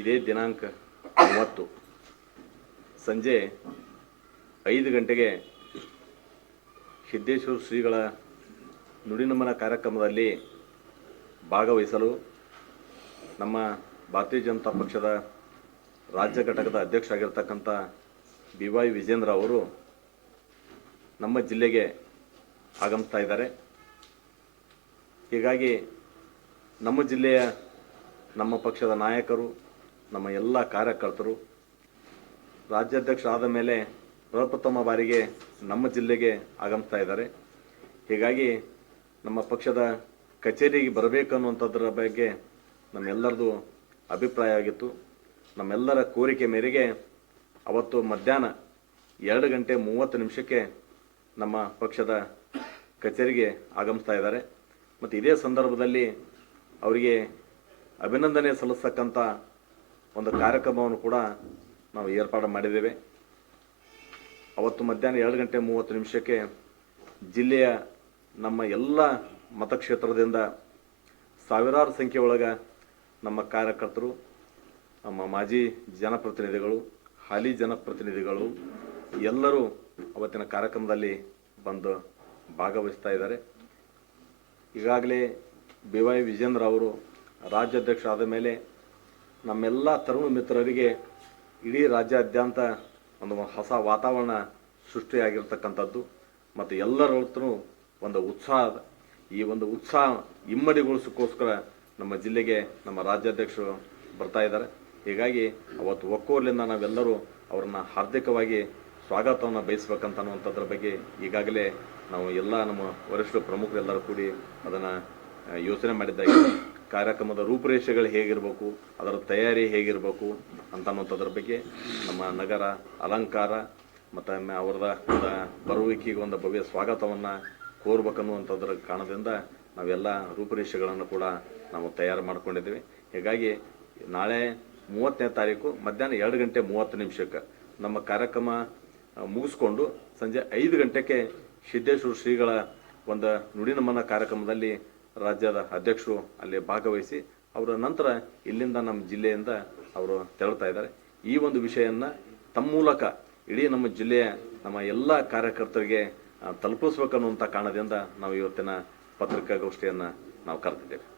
ಇದೇ ದಿನಾಂಕ ಮೂವತ್ತು ಸಂಜೆ ಐದು ಗಂಟೆಗೆ ಸಿದ್ದೇಶ್ವರ ಶ್ರೀಗಳ ನುಡಿನಮನ ಕಾರ್ಯಕ್ರಮದಲ್ಲಿ ಭಾಗವಹಿಸಲು ನಮ್ಮ ಭಾರತೀಯ ಜನತಾ ಪಕ್ಷದ ರಾಜ್ಯ ಘಟಕದ ಅಧ್ಯಕ್ಷರಾಗಿರ್ತಕ್ಕಂಥ ಬಿ ವೈ ವಿಜೇಂದ್ರ ಅವರು ನಮ್ಮ ಜಿಲ್ಲೆಗೆ ಆಗಮಿಸ್ತಾ ಇದ್ದಾರೆ ಹೀಗಾಗಿ ನಮ್ಮ ಜಿಲ್ಲೆಯ ನಮ್ಮ ಪಕ್ಷದ ನಾಯಕರು ನಮ್ಮ ಎಲ್ಲ ಕಾರ್ಯಕರ್ತರು ರಾಜ್ಯಾಧ್ಯಕ್ಷ ಆದ ಮೇಲೆ ಪ್ರಪ್ರಥಮ ಬಾರಿಗೆ ನಮ್ಮ ಜಿಲ್ಲೆಗೆ ಆಗಮಿಸ್ತಾ ಇದ್ದಾರೆ ಹೀಗಾಗಿ ನಮ್ಮ ಪಕ್ಷದ ಕಚೇರಿಗೆ ಬರಬೇಕು ಅನ್ನುವಂಥದ್ರ ಬಗ್ಗೆ ನಮ್ಮೆಲ್ಲರದು ಅಭಿಪ್ರಾಯ ಆಗಿತ್ತು ನಮ್ಮೆಲ್ಲರ ಕೋರಿಕೆ ಮೇರೆಗೆ ಅವತ್ತು ಮಧ್ಯಾಹ್ನ ಎರಡು ಗಂಟೆ ಮೂವತ್ತು ನಿಮಿಷಕ್ಕೆ ನಮ್ಮ ಪಕ್ಷದ ಕಚೇರಿಗೆ ಆಗಮಿಸ್ತಾ ಇದ್ದಾರೆ ಮತ್ತು ಇದೇ ಸಂದರ್ಭದಲ್ಲಿ ಅವರಿಗೆ ಅಭಿನಂದನೆ ಸಲ್ಲಿಸ್ತಕ್ಕಂಥ ಒಂದು ಕಾರ್ಯಕ್ರಮವನ್ನು ಕೂಡ ನಾವು ಏರ್ಪಾಡು ಮಾಡಿದ್ದೇವೆ ಅವತ್ತು ಮಧ್ಯಾಹ್ನ ಎರಡು ಗಂಟೆ ಮೂವತ್ತು ನಿಮಿಷಕ್ಕೆ ಜಿಲ್ಲೆಯ ನಮ್ಮ ಎಲ್ಲ ಮತಕ್ಷೇತ್ರದಿಂದ ಸಾವಿರಾರು ಸಂಖ್ಯೆ ನಮ್ಮ ಕಾರ್ಯಕರ್ತರು ನಮ್ಮ ಮಾಜಿ ಜನಪ್ರತಿನಿಧಿಗಳು ಹಾಲಿ ಜನಪ್ರತಿನಿಧಿಗಳು ಎಲ್ಲರೂ ಅವತ್ತಿನ ಕಾರ್ಯಕ್ರಮದಲ್ಲಿ ಬಂದು ಭಾಗವಹಿಸ್ತಾ ಇದ್ದಾರೆ ಈಗಾಗಲೇ ಬಿ ವೈ ವಿಜೇಂದ್ರ ಅವರು ರಾಜ್ಯಾಧ್ಯಕ್ಷ ಆದ ಮೇಲೆ ನಮ್ಮೆಲ್ಲ ತರುಣ ಮಿತ್ರರಿಗೆ ಇಡೀ ರಾಜ್ಯಾದ್ಯಂತ ಒಂದು ಹೊಸ ವಾತಾವರಣ ಸೃಷ್ಟಿಯಾಗಿರ್ತಕ್ಕಂಥದ್ದು ಮತ್ತು ಎಲ್ಲರ ಹತ್ರ ಒಂದು ಉತ್ಸಾಹ ಈ ಒಂದು ಉತ್ಸಾಹ ಇಮ್ಮಡಿಗೊಳಿಸೋಕ್ಕೋಸ್ಕರ ನಮ್ಮ ಜಿಲ್ಲೆಗೆ ನಮ್ಮ ರಾಜ್ಯಾಧ್ಯಕ್ಷರು ಬರ್ತಾ ಇದ್ದಾರೆ ಹೀಗಾಗಿ ಅವತ್ತು ಒಕ್ಕೂರ್ಲಿಂದ ನಾವೆಲ್ಲರೂ ಅವ್ರನ್ನ ಹಾರ್ದಿಕವಾಗಿ ಸ್ವಾಗತವನ್ನು ಬಯಸ್ಬೇಕಂತನ್ನುವಂಥದ್ರ ಬಗ್ಗೆ ಈಗಾಗಲೇ ನಾವು ಎಲ್ಲ ನಮ್ಮ ವರಿಷ್ಠ ಪ್ರಮುಖರೆಲ್ಲರೂ ಕೂಡಿ ಅದನ್ನು ಯೋಚನೆ ಮಾಡಿದ್ದಾಗ ಕಾರ್ಯಕ್ರಮದ ರೂಪುರೇಷೆಗಳು ಹೇಗಿರಬೇಕು ಅದರ ತಯಾರಿ ಹೇಗಿರಬೇಕು ಅಂತನ್ನುವಂಥದ್ರ ಬಗ್ಗೆ ನಮ್ಮ ನಗರ ಅಲಂಕಾರ ಮತ್ತು ಅವರದ ಬರುವಿಕೆಗೆ ಒಂದು ಭವ್ಯ ಸ್ವಾಗತವನ್ನು ಕೋರ್ಬೇಕನ್ನುವಂಥದ್ರ ಕಾರಣದಿಂದ ನಾವೆಲ್ಲ ರೂಪುರೇಷೆಗಳನ್ನು ಕೂಡ ನಾವು ತಯಾರು ಮಾಡ್ಕೊಂಡಿದ್ದೀವಿ ಹೀಗಾಗಿ ನಾಳೆ ಮೂವತ್ತನೇ ತಾರೀಕು ಮಧ್ಯಾಹ್ನ ಎರಡು ಗಂಟೆ ಮೂವತ್ತು ನಿಮಿಷಕ್ಕೆ ನಮ್ಮ ಕಾರ್ಯಕ್ರಮ ಮುಗಿಸ್ಕೊಂಡು ಸಂಜೆ ಐದು ಗಂಟೆಗೆ ಸಿದ್ದೇಶ್ವರ ಶ್ರೀಗಳ ಒಂದು ನುಡಿ ನಮ್ಮನ ಕಾರ್ಯಕ್ರಮದಲ್ಲಿ ರಾಜ್ಯದ ಅಧ್ಯಕ್ಷರು ಅಲ್ಲಿ ಭಾಗವಹಿಸಿ ಅವರ ನಂತರ ಇಲ್ಲಿಂದ ನಮ್ಮ ಜಿಲ್ಲೆಯಿಂದ ಅವರು ತೆರಳ್ತಾ ಇದ್ದಾರೆ ಈ ಒಂದು ವಿಷಯವನ್ನು ತಮ್ಮ ಮೂಲಕ ಇಡೀ ನಮ್ಮ ಜಿಲ್ಲೆಯ ನಮ್ಮ ಎಲ್ಲ ಕಾರ್ಯಕರ್ತರಿಗೆ ತಲುಪಿಸ್ಬೇಕನ್ನುವಂಥ ಕಾರಣದಿಂದ ನಾವು ಇವತ್ತಿನ ಪತ್ರಿಕಾಗೋಷ್ಠಿಯನ್ನು ನಾವು ಕರೆದಿದ್ದೇವೆ